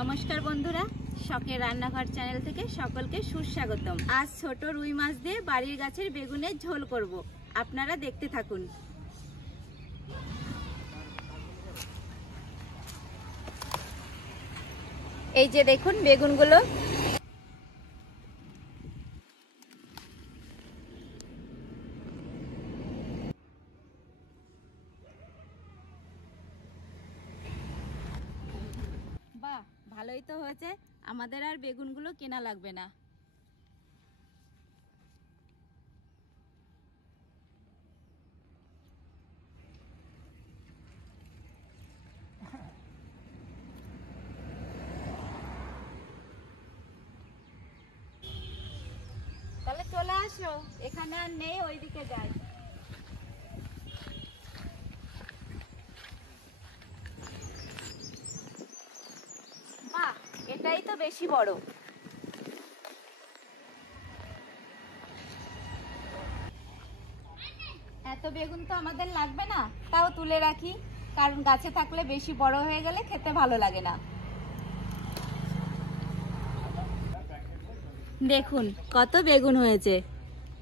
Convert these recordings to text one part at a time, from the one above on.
নমস্কার বন্ধুরা, শখের রান্নাঘর চ্যানেল থেকে সকলকে সুস্বাগতম। আজ ছোট রুই মাছ দিয়ে বাড়ির গাছের বেগুনের ঝোল করব, আপনারা দেখতে থাকুন। এই যে দেখুন বেগুনগুলো। বাহ, ভালোই তো হয়েছে, আমাদের আর বেগুনগুলো কেনা লাগবে না। তাহলে চলে আসো, এখানে আর নেই, ওইদিকে যাই। বাহ, এটাই তো বেশি বড়। এত বেগুন তো আমাদের লাগবে না, তাও তুলে রাখি, কারণ গাছে থাকলে বেশি বড় হয়ে গেলে খেতে ভালো লাগে না। দেখুন কত বেগুন হয়েছে।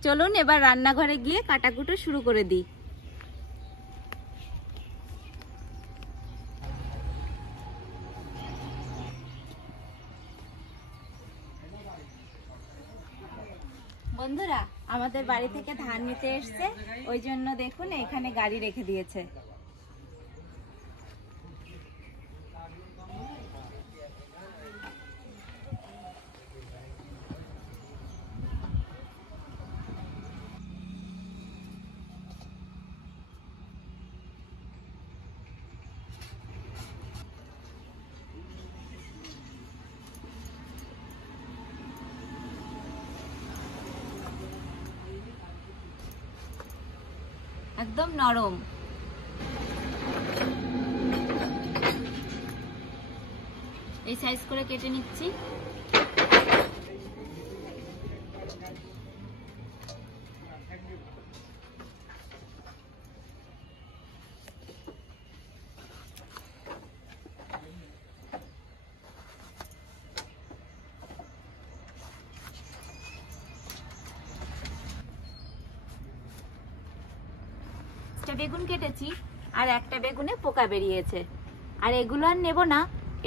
চলুন এবার রান্নাঘরে গিয়ে কাটাকুটো শুরু করে দিই। বন্ধুরা, আমাদের বাড়ি থেকে ধান নিতে এসছে, ওই জন্য দেখুন এখানে গাড়ি রেখে দিয়েছে। একদম নরম। এই সাইজ করে কেটে নিচ্ছি। বেগুন কেটেছি, আর একটা বেগুনে পোকা বেরিয়েছে, আর এগুলো আর নেব না,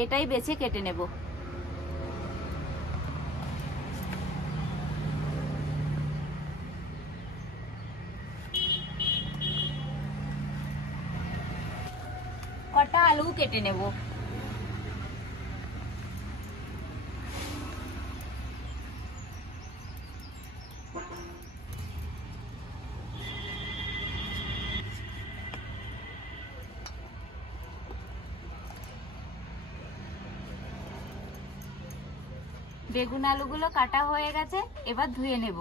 এটাই বেছে কেটে নেব। কটা আলু কেটে নেব। বেগুন আলুগুলো কাটা হয়ে গেছে, এবার ধুয়ে নেব।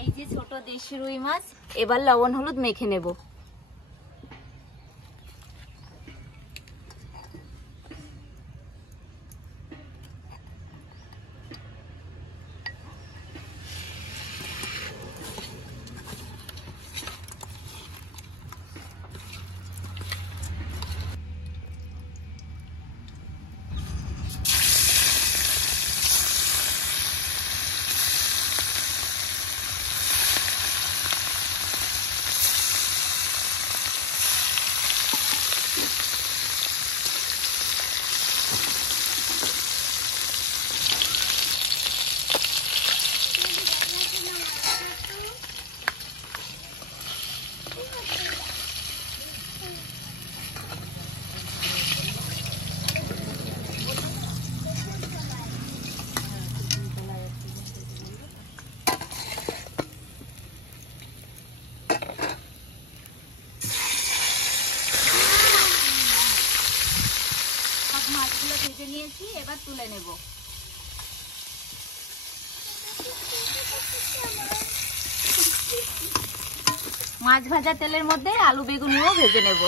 এই যে ছোট দেশি রুই মাছ, এবার লবণ হলুদ মেখে নেব। নিয়েছি, এবার তুলে নেব। মাছ ভাজা তেলের মধ্যে আলু বেগুনিও ভেজে নেব।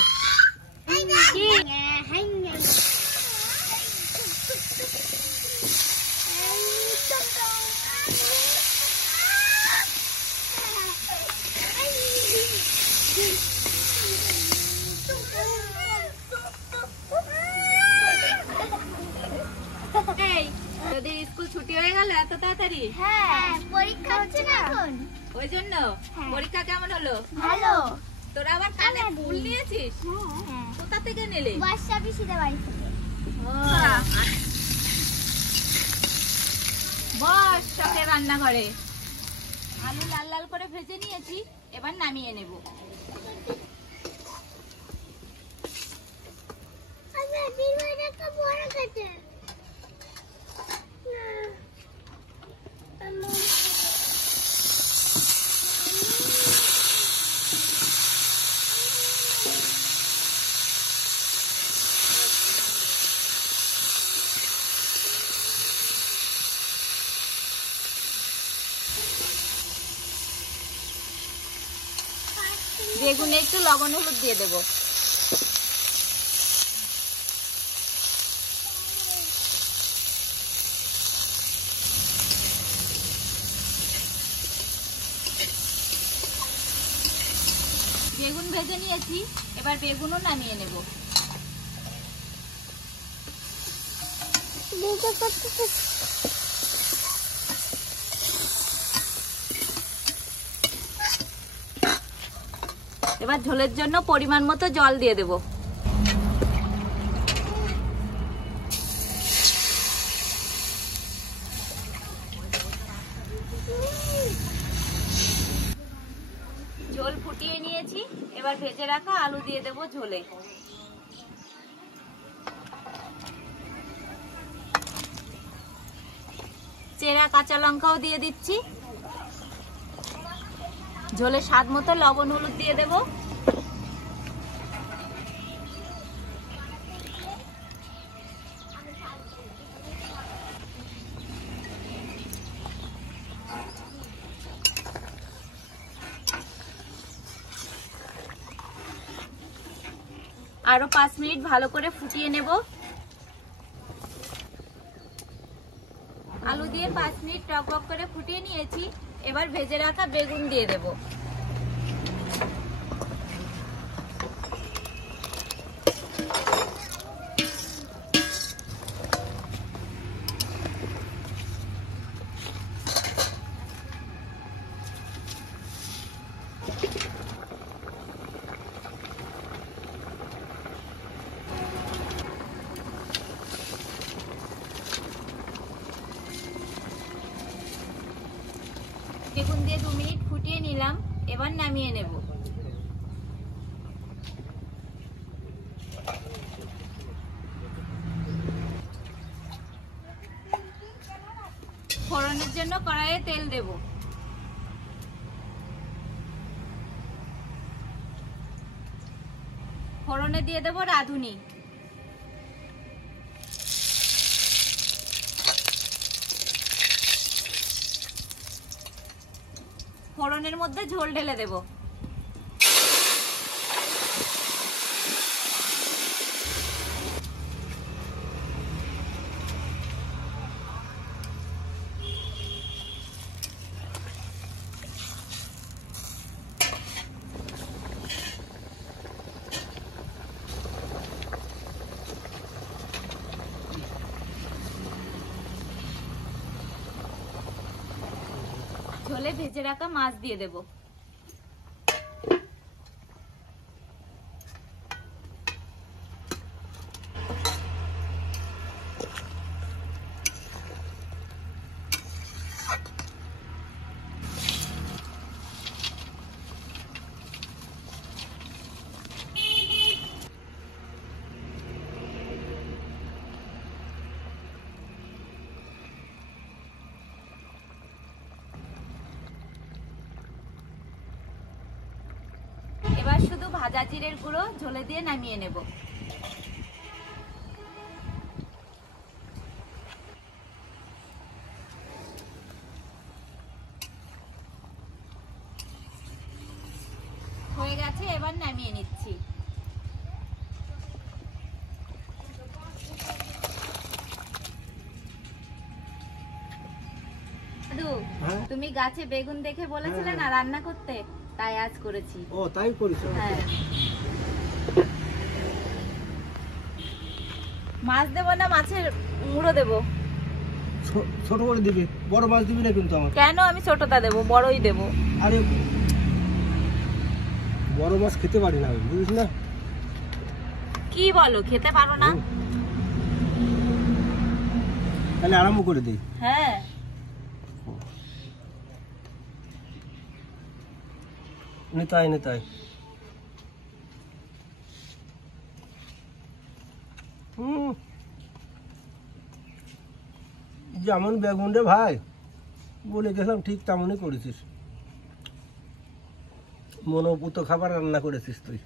তোদের স্কুল ছুটি হয়ে গেল এত তাড়াতাড়ি? হ্যাঁ, পরীক্ষা হচ্ছে না এখন। ওই জন্য পরীক্ষা কেমন হলো? ভালো। তোরা আবার কানে ফুল নিয়েছিস? হ্যাঁ। কোথা থেকে নিলে? বর্ষা পিসিদের বাড়ি থেকে। বস শখের রান্নাঘরে। আলু লাল লাল করে ভেজে নিয়েছি, এবার নামিয়ে নেব। বেগুনে একটু লবণ হলুদ দিয়ে দেবো। বেগুন ভেজে নিয়েছি, এবার বেগুনও নামিয়ে নেব। এবার ঝোলের জন্য পরিমাণ মতো জল দিয়ে দেব। ঝোল ফুটিয়ে নিয়েছি, এবার ভেজে রাখা আলু দিয়ে দেব ঝোলে। চেরা কাঁচা লঙ্কাও দিয়ে দিচ্ছি। ঝোলে স্বাদ মতো লবণ হলুদ দিয়ে দেব। আরো 5 মিনিট ভালো করে ফুটিয়ে নেব। আলু দিয়ে 5 মিনিট টক করে ফুটিয়ে নিয়েছি, এবার ভেজে রাখা বেগুন দিয়ে দেব। বেগুন দিয়ে 2 মিনিট ফুটিয়ে নিলাম, এবার নামিয়ে নেব। ফোড়নের জন্য কড়াইয়ে তেল দেব। ফোড়নে দিয়ে দেব রাঁধুনি। ফোড়নের মধ্যে ঝোল ঢেলে দেব। ঝোলে ভেজে রাখা মাছ দিয়ে দেব। এবার শুধু ভাজা জিরের গুঁড়ো ঝোলে দিয়ে নামিয়ে নেব। গেছে, এবার নামিয়ে নিচ্ছি। দাদু, হ্যাঁ? তুমি গাছে বেগুন দেখে বলেছিলে না রান্না করতে, তাই আজ করেছি। ও তাই করেছো? হ্যাঁ। মাছ দেবো না মাছের মুড়ো দেবো? ছোট করে দিবি, বড় মাছ দিবি না কিন্তু আমার। কেন, আমি ছোটটা দেবো, বড়ই দেবো। আরে বড় মাছ খেতে পারি না, বুঝিস না? কি বলো, খেতে পারো না? তাহলে আরম্ভ করে দিই। হ্যাঁ। নিতাই নিতাই। যেমন বেগুন রে ভাই বলে গেলাম, ঠিক তেমনই করেছিস। মনোপুত খাবার রান্না করেছিস তুই।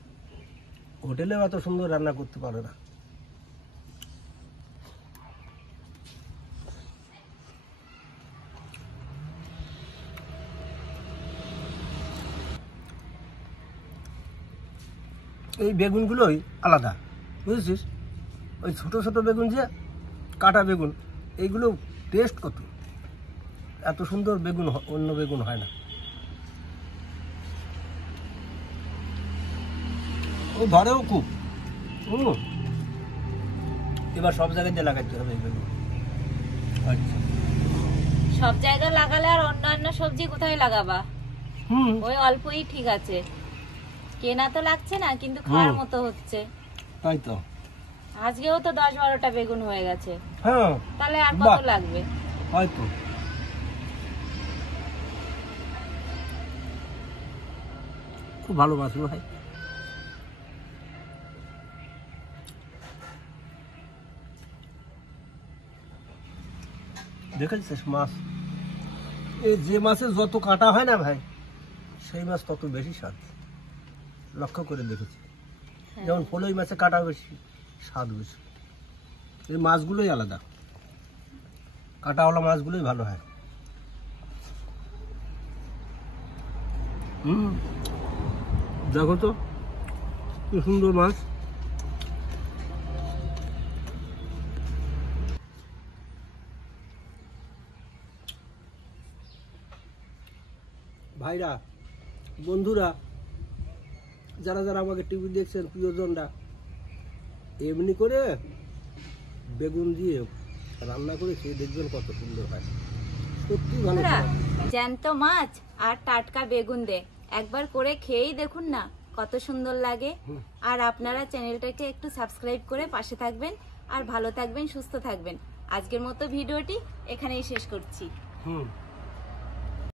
হোটেলে এত সুন্দর রান্না করতে পারে না। এই বেগুনগুলোই আলাদা, বুঝেছিস? ওই ছোট ছোট বেগুন যে কাটা বেগুন, এইগুলো টেস্ট কত, এত সুন্দর বেগুন অন্য বেগুন হয় না। ও ধরেও খুব। এবার সব জায়গায় দিয়ে লাগাইতে হবে এই বেগুন। আচ্ছা, সব জায়গায় লাগালে আর অন্যান্য সবজি কোথায় লাগাবা? ওই অল্পই ঠিক আছে, কেনা তো লাগছে না, কিন্তু খাওয়ার মতো হচ্ছে। তাই তো। আজকেও তো 10-12টা বেগুন হয়ে গেছে। হ্যাঁ, তাহলে আর কত বাহ। লাগবে? হয়তো। খুব ভালো মাছ ভাই। দেখেছিস মাছ, এই যে মাছে যত কাটা হয় না ভাই, সেই মাছ তত বেশি স্বাদ। লক্ষ্য করে দেখেছি। যেমন ফলই মাছে কাটা বেশি, স্বাদ বেশি। এই মাছগুলোই আলাদা, কাটাওয়ালা মাছগুলোই ভালো হয়। দেখো তো কি সুন্দর মাছ। ভাইরা, বন্ধুরা, যারা যারা আমাকে টিভি দেখছেন, প্রিয়জনরা, এমনি করে বেগুন দিয়ে রান্না করে খেয়ে দেখবেন কত সুন্দর হয়। সত্যি ভালো। জ্যান্ত মাছ আর টাটকা বেগুন দে একবার করে খেয়েই দেখুন না কত সুন্দর লাগে। আর আপনারা চ্যানেলটাকে একটু সাবস্ক্রাইব করে পাশে থাকবেন, আর ভালো থাকবেন, সুস্থ থাকবেন। আজকের মতো ভিডিওটি এখানেই শেষ করছি।